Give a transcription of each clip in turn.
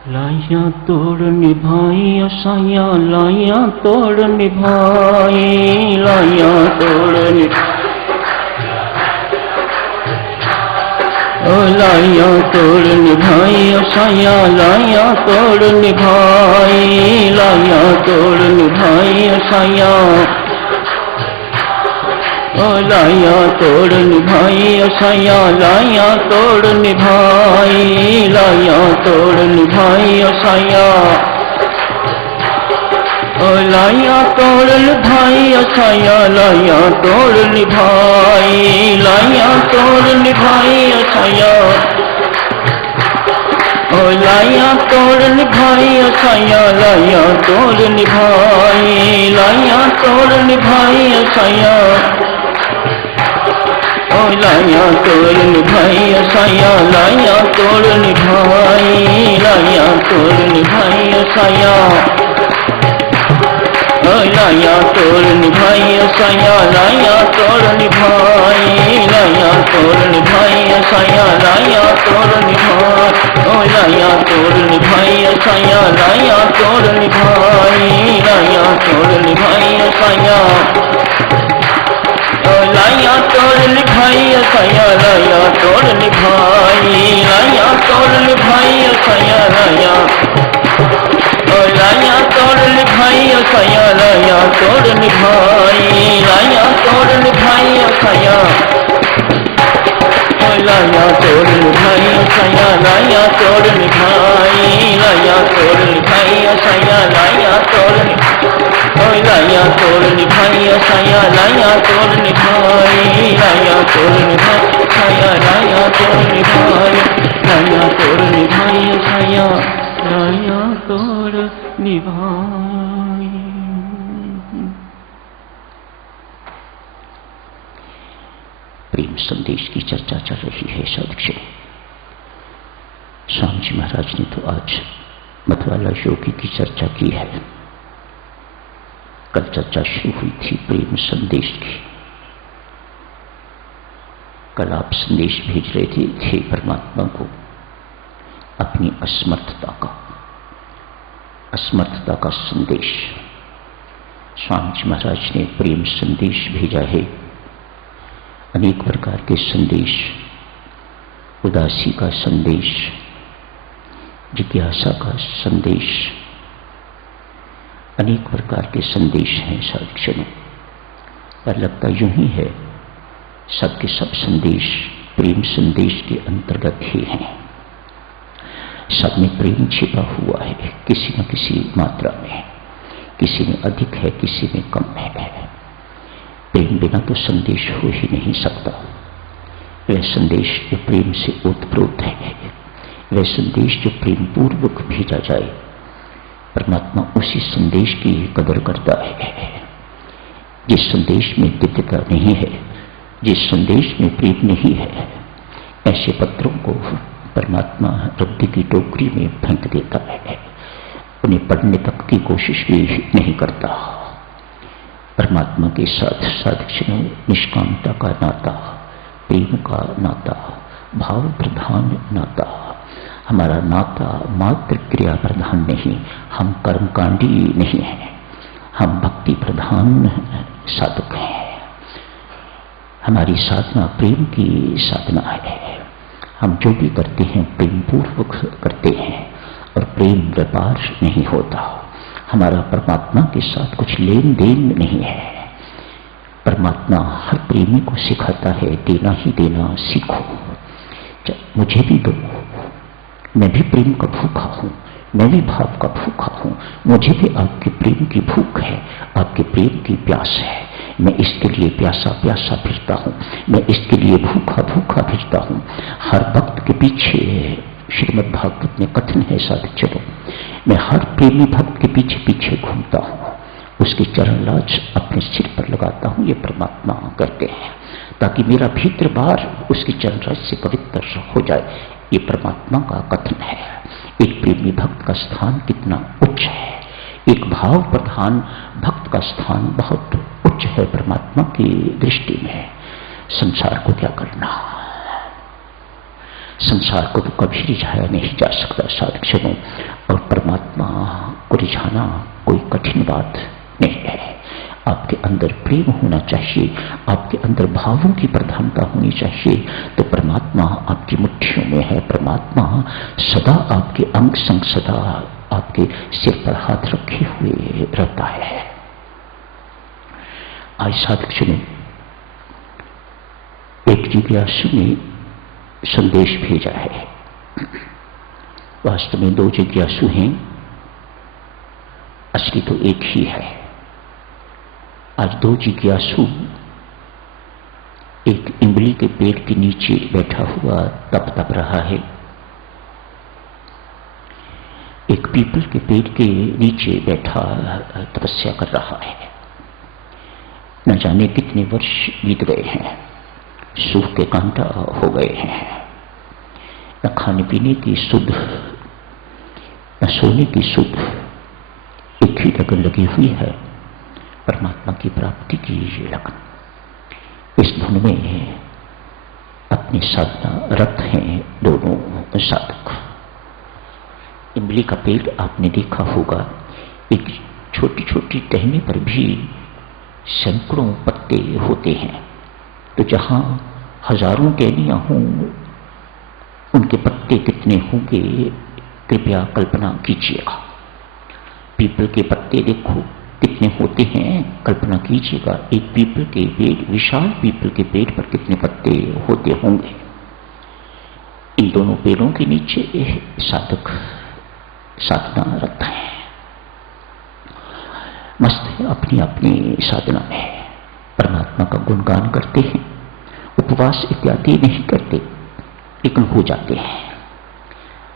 लाया तोड़ निभाई साया, लाया तोड़ निभाई, लाया तोड़ लाया तोड़ निभाई साया, लाया तोड़ निभाई, लाया तोड़ निभाई साया, लाया तोड़ निभाई साया, लाया तोड़ निभाई, लाया तोड़ निभाई साया, लाया तोड़ निभाई साया, लाया तोड़ निभाई, लाया तोड़ निभाई साया, लाया तोड़ निभाई साया, लाया तोड़ निभाई, लाया तोड़ निभाई साया, लाया तोड़ निभाई साया, लाया तोड़ निभाई, लाया तोड़ निभाई साया, लाया तोड़ निभाई साया, लाया तोड़ निभाई, लाया तोड़ निभाई साया, लाया तोड़ निभाई, लाया तोड़ निभाई साया, लाया तोड़ निभाई, लाया तोड़ निभाई साया, लाया तोड़ निभाई साया, लाया तोड़ निभाई, लाया तोड़ निभाई साया, लाया, लाया तोड़ निभाई साया, लाया तोड़ निभाई, लाया तोड़ निभाई साया, लाया तोड़ निभाई साया, लाया तोड़ निभाई, लाया तोड़ निभाई साया, लाया तोड़, लाया तोड़ निभाई साया, लाया तोड़ निभाई, लाया तोड़ निभाई साया, लाया तोड़ निभाई, लाया तोड़ निभाई साया, लाया तोड़ निभाई। प्रेम संदेश की चर्चा चल रही है साधक। स्वामी जी महाराज ने तो आज मधुवाला योगी की चर्चा की है। कल चर्चा शुरू हुई थी प्रेम संदेश की। कल आप संदेश भेज रहे थे परमात्मा को अपनी असमर्थता का संदेश। स्वामी जी महाराज ने प्रेम संदेश भेजा है। अनेक प्रकार के संदेश, उदासी का संदेश, जिज्ञासा का संदेश, अनेक प्रकार के संदेश हैं साधक। पर लगता यूं ही है सबके सब संदेश प्रेम संदेश के अंतर्गत ही हैं। सब में प्रेम छिपा हुआ है, किसी न किसी मात्रा में, किसी में अधिक है, किसी में कम है। प्रेम बिना तो संदेश हो ही नहीं सकता। वह संदेश जो प्रेम से ओतप्रोत है, वह संदेश जो प्रेम पूर्वक भेजा जाए, परमात्मा उसी संदेश की कदर करता है। जिस संदेश में दिव्यता नहीं है, जिस संदेश में प्रेम नहीं है, ऐसे पत्रों को परमात्मा रद्दी की टोकरी में फेंक देता है। उन्हें पढ़ने तक की कोशिश भी नहीं करता। परमात्मा के साथ साधक निष्कामता का नाता, प्रेम का नाता, भाव प्रधान नाता। हमारा नाता मात्र क्रिया प्रधान नहीं, हम कर्मकांडी नहीं हैं, हम भक्ति प्रधान साधक हैं। हमारी साधना प्रेम की साधना है। हम जो भी करते हैं प्रेम पूर्वक करते हैं और प्रेम व्यापार नहीं होता। हमारा परमात्मा के साथ कुछ लेन देन नहीं है। परमात्मा हर प्रेमी को सिखाता है, देना ही देना सीखो। मुझे भी दो, मैं भी प्रेम का भूखा हूँ, मैं भी भाव का भूखा हूँ। मुझे भी आपके प्रेम की भूख है, आपके प्रेम की प्यास है। मैं इसके लिए प्यासा प्यासा फिरता हूँ, मैं इसके लिए भूखा भूखा फिरता हूँ। हर भक्त के पीछे श्रीमद् भागवत में कथन है साधक चलो, मैं हर प्रेमी भक्त के पीछे पीछे घूमता हूँ, उसके चरण लाज अपने सिर पर लगाता हूँ। ये परमात्मा करते हैं ताकि मेरा भीतर बार उसकी चरण राज से पवित्र हो जाए। ये परमात्मा का कथन है। एक प्रेमी भक्त का स्थान कितना उच्च है, एक भाव प्रधान भक्त का स्थान बहुत उच्च है परमात्मा की दृष्टि में। संसार को क्या करना, संसार को तो कभी रिझाया नहीं जा सकता साधक, और परमात्मा को रिझाना कोई कठिन बात नहीं है। आपके अंदर प्रेम होना चाहिए, आपके अंदर भावों की प्रधानता होनी चाहिए, तो परमात्मा आपकी मुट्ठियों में है। परमात्मा सदा आपके अंग संग, सदा आपके सिर पर हाथ रखे हुए रहता है। आज साधक सुनो, एक जिज्ञासु ने संदेश भेजा है। वास्तव में दो जिज्ञासु हैं, असली तो एक ही है। आज दो जिज्ञासु एक इमली के पेड़ के नीचे बैठा हुआ तप रहा है, एक पीपल के पेड़ के नीचे बैठा तपस्या कर रहा है। न जाने कितने वर्ष बीत गए हैं, सूख के कांटा हो गए हैं, न खाने पीने की सुध, न सोने की सुध, एक ही लगन लगी हुई है, परमात्मा की प्राप्ति की लगन। इस धुन में अपनी साधना रत हैं दोनों साधक। इमली का पेड़ आपने देखा होगा, एक छोटी छोटी टहनी पर भी सैकड़ों पत्ते होते हैं, तो जहां हजारों टहनियां हों, उनके पत्ते कितने होंगे कृपया कल्पना कीजिएगा। पीपल के पत्ते देखो कितने होते हैं, कल्पना कीजिएगा एक पीपल के पेड़, विशाल पीपल के पेड़ पर कितने पत्ते होते होंगे। इन दोनों पेड़ों के नीचे साधक साधना रत है, मस्त है अपनी अपनी साधना में, परमात्मा का गुणगान करते हैं, उपवास इत्यादि नहीं करते, लेकिन हो जाते हैं।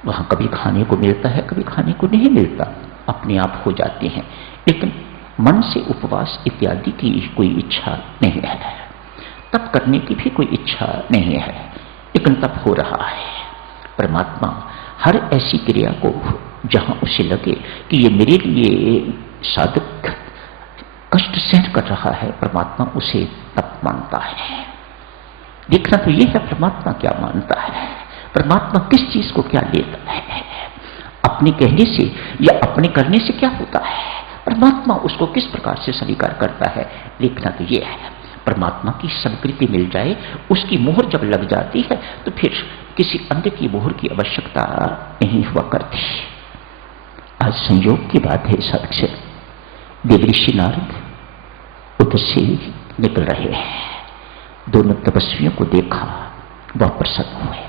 वहां कभी खाने को मिलता है, कभी खाने को नहीं मिलता, अपने आप हो जाते हैं, लेकिन मन से उपवास इत्यादि की कोई इच्छा नहीं है, तप करने की भी कोई इच्छा नहीं है, लेकिन तप हो रहा है। परमात्मा हर ऐसी क्रिया को जहां उसे लगे कि ये मेरे लिए साधक कष्ट सहन कर रहा है, परमात्मा उसे तप मानता है। देखना तो ये है परमात्मा क्या मानता है, परमात्मा किस चीज को क्या लेता है, अपने कहने से या अपने करने से क्या होता है, परमात्मा उसको किस प्रकार से स्वीकार करता है। देखना तो ये है, परमात्मा की स्वीकृति मिल जाए, उसकी मोहर जब लग जाती है तो फिर किसी अन्य की मोहर की आवश्यकता नहीं हुआ करती। आज संयोग की बात है साधक से, देवऋषि नारद उधर से निकल रहे हैं, दोनों तपस्वियों को देखा, बहुत प्रसन्न हुए।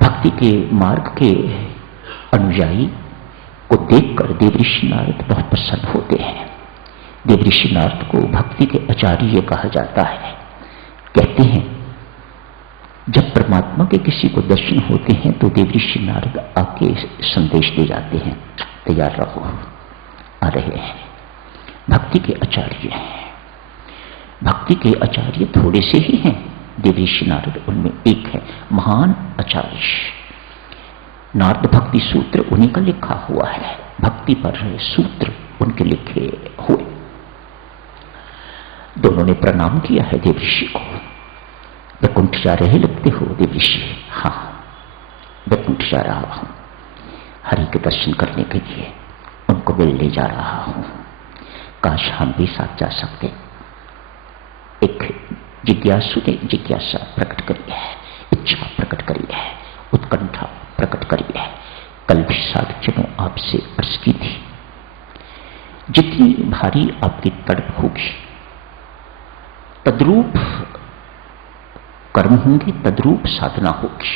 भक्ति के मार्ग के अनुयायी को देखकर देवऋषि नारद बहुत प्रसन्न होते हैं। देवऋषि नारद को भक्ति के आचार्य कहा जाता है। कहते हैं जब परमात्मा के किसी को दर्शन होते हैं तो देवऋषि नारद आके संदेश दे जाते हैं, तैयार रहो, आ रहे हैं। भक्ति के आचार्य हैं, भक्ति के आचार्य थोड़े से ही हैं, देवऋषि नारद उनमें एक है, महान आचार्य। नारद भक्ति सूत्र उन्हीं का लिखा हुआ है, भक्ति पर सूत्र उनके लिखे हुए। दोनों ने प्रणाम किया है देवऋषि को। वैकुंठ जा रहे लगते हो देवऋषि? हाँ, वैकुंठ जा रहा हूं, हरि के दर्शन करने के लिए उनको मिलने जा रहा हूं। काश हम भी साथ जा सकते। एक जिज्ञासु ने जिज्ञासा प्रकट करी है, इच्छा प्रकट करी है, उत्कंठा प्रकट करी है। कल भी साधुजनों आपसे अर्ज की थी, जितनी भारी आपकी तड़प होगी तद्रूप कर्म होंगे, तद्रूप साधना होगी।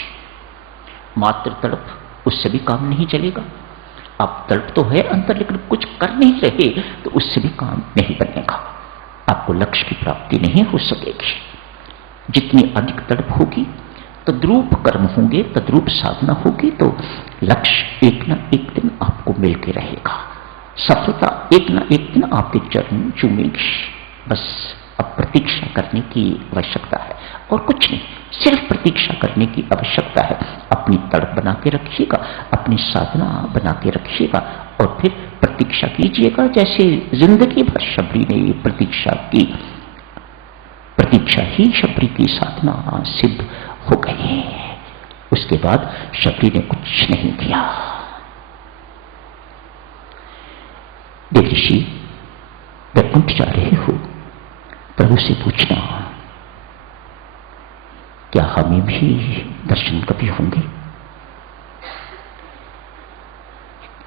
मात्र तड़प उससे भी काम नहीं चलेगा। आप तड़प तो है अंतर, लेकिन कुछ कर नहीं रहे तो उससे भी काम नहीं बनेगा, आपको लक्ष्य की प्राप्ति नहीं हो सकेगी। जितनी अधिक तड़प होगी तद्रूप कर्म होंगे, तद्रूप साधना होगी, तो लक्ष्य एक न एक दिन आपको मिलके रहेगा। सफलता एक न एक दिन आपके चरण चूमेगी। बस अब प्रतीक्षा करने की आवश्यकता है और कुछ नहीं, सिर्फ प्रतीक्षा करने की आवश्यकता है। अपनी तड़प बना के रखिएगा, अपनी साधना बना के रखिएगा और फिर प्रतीक्षा कीजिएगा, जैसे जिंदगी भर शबरी ने प्रतीक्षा की। प्रतीक्षा ही शबरी की साधना सिद्ध हो गई है। उसके बाद शबरी ने कुछ नहीं किया। देवऋषि, वैकुंठ जा रहे हो, प्रभु से पूछना क्या हमें भी दर्शन कभी होंगे?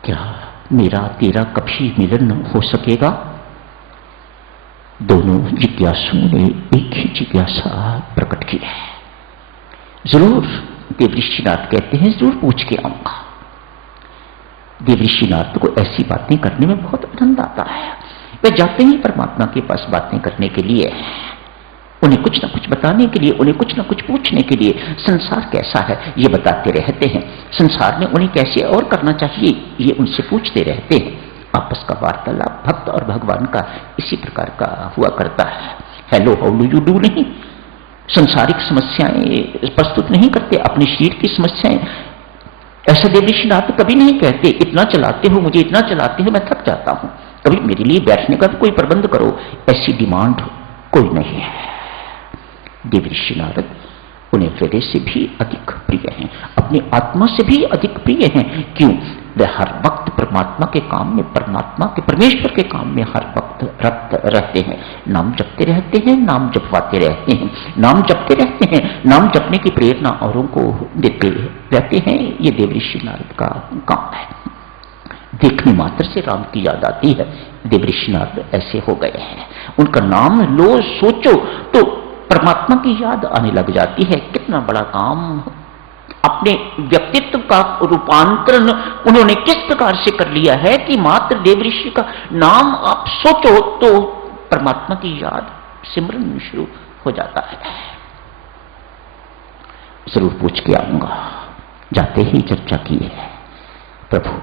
क्या मेरा तेरा कभी मिलन हो सकेगा? दोनों जिज्ञासुओं ने एक ही जिज्ञासा प्रकट की है। जरूर, देवऋषि नारद कहते हैं, जरूर पूछ के आऊंगा। देवऋषि नारद को ऐसी बातें करने में बहुत आनंद आता है। वे जाते ही परमात्मा के पास बातें करने के लिए, उन्हें कुछ न कुछ बताने के लिए, उन्हें कुछ न कुछ पूछने के लिए। संसार कैसा है ये बताते रहते हैं, संसार में उन्हें कैसे और करना चाहिए ये उनसे पूछते रहते हैं। आपस का वार्तालाप भक्त और भगवान का इसी प्रकार का हुआ करता है। Hello how do you do नहीं, संसारिक समस्याएं प्रस्तुत नहीं करते, अपने शरीर की समस्याएं। ऐसा देवऋषि नारद कभी नहीं कहते इतना चलाते हो, मुझे इतना चलाते हो, मैं थक जाता हूं, कभी मेरे लिए बैठने का भी कोई प्रबंध करो, ऐसी डिमांड कोई नहीं है। देवऋषि नारद उन्हें हृदय से भी अधिक प्रिय हैं, अपनी आत्मा से भी अधिक प्रिय हैं। क्यों? वे हर वक्त परमात्मा के काम में, परमात्मा के, परमेश्वर के काम में हर वक्त रत रहते हैं। नाम जपते रहते हैं, नाम जपवाते रहते हैं, नाम जपते रहते हैं, नाम जपने की प्रेरणा औरों को देते रहते हैं। ये देवऋषि नारद का काम है। देखने मात्र से राम की याद आती है। देवऋषि नारद ऐसे हो गए हैं, उनका नाम लो, सोचो तो परमात्मा की याद आने लग जाती है। कितना बड़ा काम, अपने व्यक्तित्व का रूपांतरण उन्होंने किस प्रकार से कर लिया है कि मात्र देवऋषि का नाम आप सोचो तो परमात्मा की याद, सिमरन शुरू हो जाता है। जरूर पूछ के आऊंगा। जाते ही चर्चा की है, प्रभु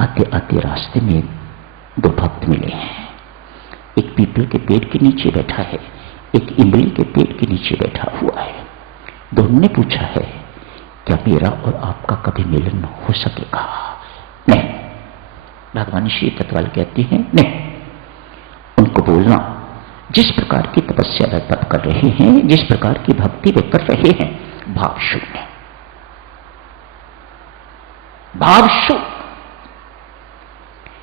आते आते रास्ते में दो भक्त मिले हैं, एक पीपल के पेड़ के नीचे बैठा है, एक इमली के पेड़ के नीचे बैठा हुआ है। दोनों ने पूछा है क्या मेरा और आपका कभी मिलन हो सकेगा? नहीं। भगवान श्री तत्वाल कहते हैं नहीं। उनको बोलना, जिस प्रकार की तपस्या वे तप कर रहे हैं, जिस प्रकार की भक्ति वे कर रहे हैं, भाव शून्य, भाव शून्य।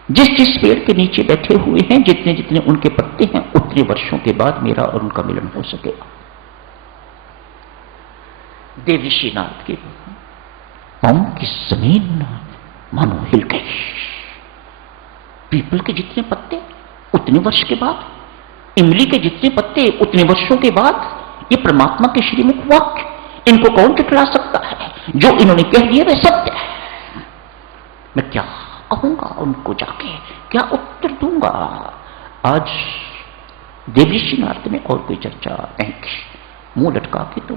जिस जिस पेड़ के नीचे बैठे हुए हैं, जितने जितने उनके पत्ते हैं, उतने वर्षों के बाद मेरा और उनका मिलन हो सकेगा। देवऋषि नारद के पांव की जमीन मानो हिल गई। पीपल के जितने पत्ते उतने वर्ष के बाद, इमली के जितने पत्ते उतने वर्षों के बाद, ये परमात्मा के श्रीमुख वाक्य, इनको कौन झुठला सकता है? जो इन्होंने कह दिया वह सत्य है। मैं क्या कहूंगा उनको जाके, क्या उत्तर दूंगा? आज देवऋषि नारद ने और कोई चर्चा नहीं की, मुंह लटका के तो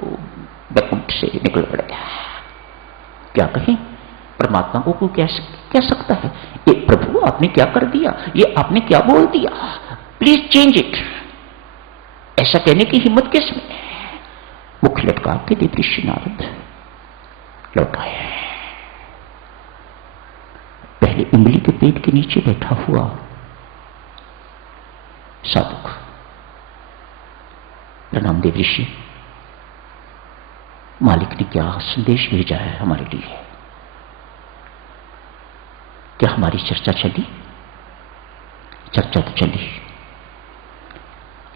वैकुंठ से निकल पड़े। क्या कहें? परमात्मा को कोई कह सकता है ये प्रभु आपने क्या कर दिया, ये आपने क्या बोल दिया, प्लीज चेंज इट। ऐसा कहने की हिम्मत किसमें? मुख लटका के देवऋषि नारद लौट आए। पहले इमली के पेड़ के नीचे बैठा हुआ साधक, प्रणाम देवऋषि, मालिक ने क्या संदेश भेजा है हमारे लिए? क्या हमारी चर्चा चली? चर्चा तो चली,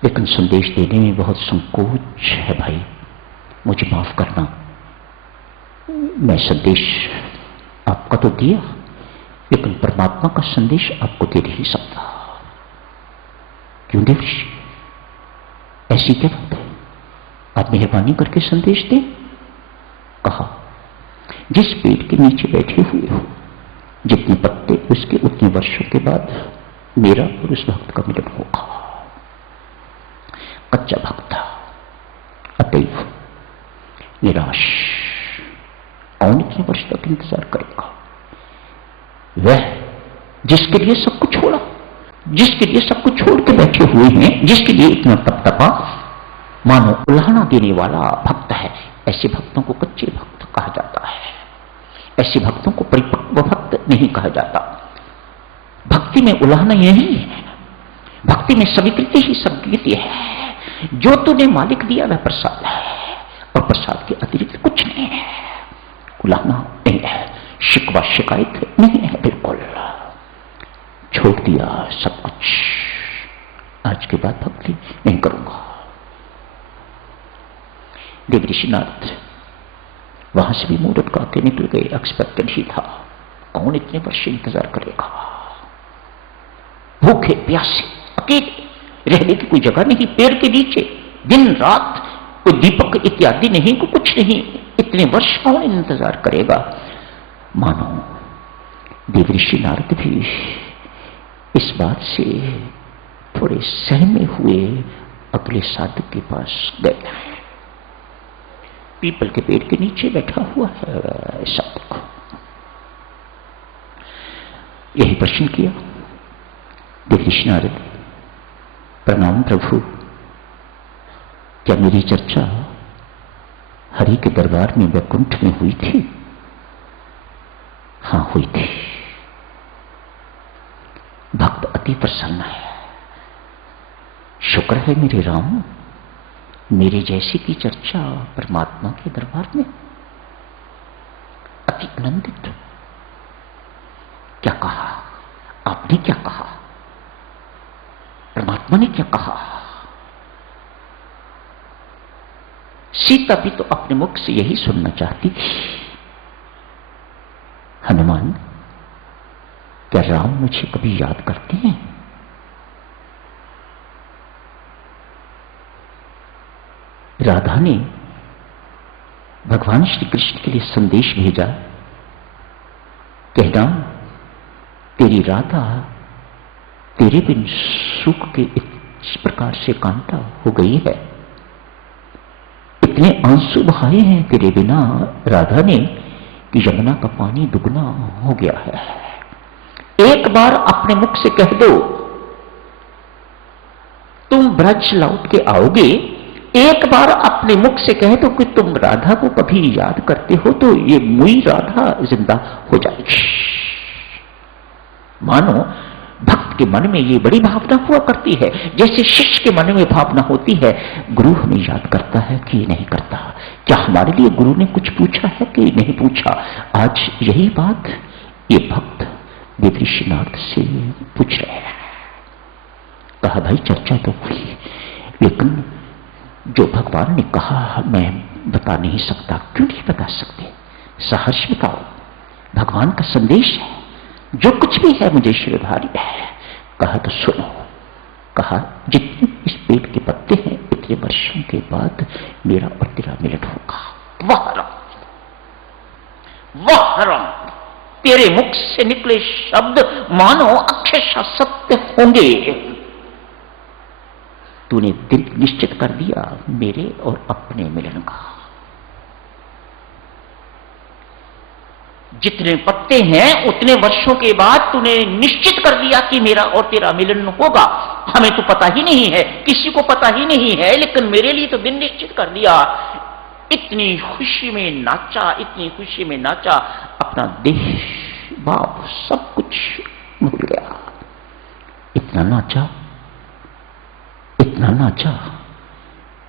लेकिन संदेश देने में बहुत संकोच है भाई, मुझे माफ करना। मैं संदेश आपका तो दिया, लेकिन परमात्मा का संदेश आपको दे नहीं सकता। क्यों देवऋषि, ऐसी क्या बात है? आप मेहरबानी करके संदेश दें। कहा, जिस पेड़ के नीचे बैठे हुए हो, जितने पत्ते उसके उतने वर्षों के बाद मेरा और उस भक्त का मिलन होगा। कच्चा भक्त था, अतएव निराश, कौन इतने वर्ष तक इंतजार करेगा? वह जिसके लिए सब कुछ छोड़ा, जिसके लिए सब कुछ छोड़ के बैठे हुए हैं, जिसके लिए इतना तप तपा, मानो उल्हाना देने वाला भक्त है। ऐसे भक्तों को कच्चे भक्त कहा जाता है, ऐसे भक्तों को परिपक्व भक्त नहीं कहा जाता। भक्ति में उल्हाना यही है, भक्ति में स्वीकृति ही स्वीकृति है। जो तूने मालिक दिया वह प्रसाद है, और प्रसाद के अतिरिक्त कुछ नहीं है। रुलाना नहीं है, शिकवा शिकायत नहीं है, बिल्कुल छोड़ दिया सब कुछ। आज के बाद भक्ति नहीं करूंगा। देवऋषि नारद वहां से भी मूरत का के निकल गए। एक्सपेक्टेड ही था, कौन इतने वर्ष इंतजार करेगा। भूखे प्यासे अकेले, रहने की कोई जगह नहीं, पेड़ के नीचे दिन रात, कोई दीपक इत्यादि नहीं, कोई कुछ नहीं, इतने वर्ष कौन इंतजार करेगा। मानो देवऋषि नारद भी इस बात से थोड़े सहमे हुए अगले साधक के पास गए। पीपल के पेड़ के नीचे बैठा हुआ है साधक। यही प्रश्न किया देवऋषि नारद, प्रणाम प्रभु, क्या मेरी चर्चा हरि के दरबार में वैकुंठ में हुई थी? हां हुई थी। भक्त अति प्रसन्न है। शुक्र है मेरे राम, मेरे जैसी की चर्चा परमात्मा के दरबार में। अति आनंदित। क्या कहा आपने? क्या कहा परमात्मा ने? क्या कहा? सीता भी तो अपने मुख से यही सुनना चाहती थी। हनुमान, क्या राम मुझे कभी याद करते हैं? राधा ने भगवान श्री कृष्ण के लिए संदेश भेजा, कहना तेरी राधा तेरे बिन सुख के इस प्रकार से कांटा हो गई है, इतने आंसू बहाए हैं तेरे बिना राधा ने कि यमुना का पानी दुगना हो गया है। एक बार अपने मुख से कह दो तुम ब्रज लौट के आओगे, एक बार अपने मुख से कह दो कि तुम राधा को कभी याद करते हो, तो ये मुई राधा जिंदा हो जाएगी। मानो भक्त के मन में ये बड़ी भावना हुआ करती है, जैसे शिष्य के मन में भावना होती है, गुरु हमें याद करता है कि नहीं करता, क्या हमारे लिए गुरु ने कुछ पूछा है कि नहीं पूछा। आज यही बात ये भक्त देवऋषि नारद से पूछ रहे हैं। कहा भाई चर्चा तो हुई, लेकिन जो भगवान ने कहा मैं बता नहीं सकता। क्यों नहीं बता सकते? सहर्ष बताओ, भगवान का संदेश है, जो कुछ भी है मुझे शिरोधार्य है। कहा तो सुनो। कहा जितने इस पेड़ के पत्ते हैं इतने वर्षों के बाद मेरा और तेरा मिलन होगा। वाह राम, वाह राम, तेरे मुख से निकले शब्द मानो अक्षरशः सत्य होंगे। तूने दिन निश्चित कर दिया मेरे और अपने मिलन का। जितने पत्ते हैं उतने वर्षों के बाद तूने निश्चित कर दिया कि मेरा और तेरा मिलन होगा। हमें तो पता ही नहीं है, किसी को पता ही नहीं है, लेकिन मेरे लिए तो दिन निश्चित कर दिया। इतनी खुशी में नाचा, इतनी खुशी में नाचा, अपना देश बाप सब कुछ भूल गया। इतना नाचा, इतना नाचा,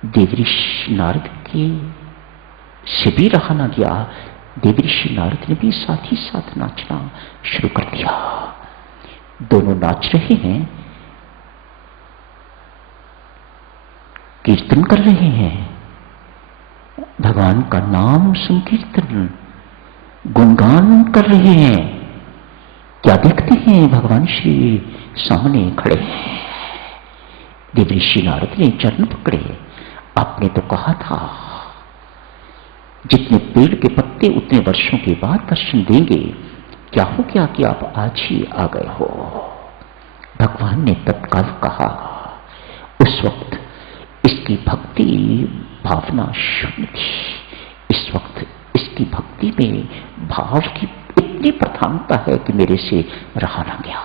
देवऋषि नारद के से भी रहा ना गया। देवऋषि नारद ने भी साथ ही साथ नाचना शुरू कर दिया। दोनों नाच रहे हैं, कीर्तन कर रहे हैं, भगवान का नाम संकीर्तन गुणगान कर रहे हैं। क्या देखते हैं? भगवान श्री सामने खड़े हैं। देवऋषि नारद ने चरण पकड़े। आपने तो कहा था जितने पेड़ के पत्ते उतने वर्षों के बाद दर्शन देंगे। क्या हो गया कि आप आज ही आ गए हो? भगवान ने तत्काल कहा। उस वक्त इसकी भक्ति भावना शून्य थी। इस वक्त इसकी भक्ति में भाव की इतनी प्रधानता है कि मेरे से रहा ना गया।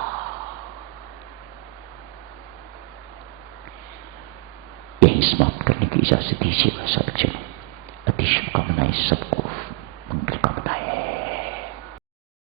यही समाप्त करने की इजाजत दीजिएगा सज्जनों। अति शुभकामनाएं सबको।